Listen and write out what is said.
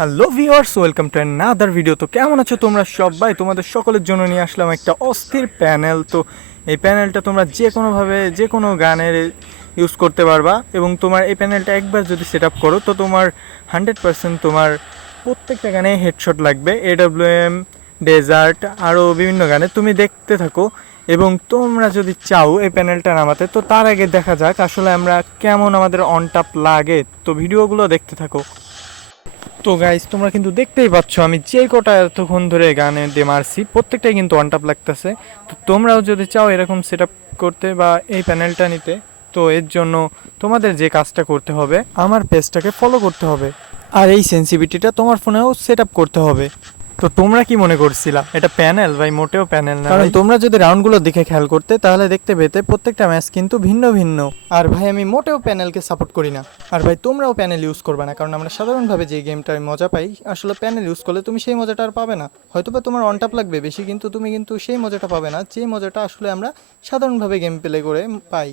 Hello viewers welcome to other video তো কেমন আছো তোমরা সবাই? তোমাদের সকলের জন্য নিয়ে আসলাম একটা অস্থির প্যানেল তো এই প্যানেলটা তোমরা যে কোনোভাবে, যে কোনো গানের ইউজ করতে পারবা এবং তোমার এই প্যানেলটা একবার যদি সেট আপ করো, তো তোমার হান্ড্রেড পার্সেন্ট তোমার প্রত্যেকটা গানে হেডশট লাগবে। এডাব্লিউএম ডেজার্ট আরও বিভিন্ন গানে তুমি দেখতে থাকো এবং তোমরা যদি চাও এই প্যানেলটা নামাতে, তো তার আগে দেখা যাক আসলে আমরা কেমন আমাদের অন টাপ লাগে। তো ভিডিওগুলো দেখতে থাকো। তো গাইজ তোমরা কিন্তু দেখতেই পাচ্ছ, আমি যে কটা এতক্ষণ ধরে গানে দিয়ে মারছি প্রত্যেকটাই কিন্তু ওয়ান টাপ লাগতেছে। তো তোমরাও যদি চাও এরকম সেট করতে বা এই প্যানেলটা নিতে, তো এর জন্য তোমাদের যে কাজটা করতে হবে, আমার পেজটাকে ফলো করতে হবে। আর এই সেন্সিভিটিটা তোমার ফোনেও সেট করতে হবে। তো তোমরা কি মনে করছিলা? এটা প্যানেল? ভাই মোটেও প্যানেল না কারণ তোমরা যদি রাউন্ডগুলো দেখে খেয়াল করতে তাহলে দেখতে পেতে প্রত্যেকটা ম্যাচ কিন্তু ভিন্ন ভিন্ন। আর ভাই আমি মোটেও প্যানেলকে সাপোর্ট করি না। আর ভাই তোমরাও প্যানেল ইউজ করবে না কারণ আমরা সাধারণভাবে যে গেমটায় মজা পাই আসলে প্যানেল ইউজ করলে তুমি সেই মজাটা আর পাবে না। হয়তো বা তোমার অনটাপ লাগবে বেশি কিন্তু তুমি কিন্তু সেই মজাটা পাবে না। যে মজাটা আসলে আমরা সাধারণভাবে গেম প্লে করে পাই।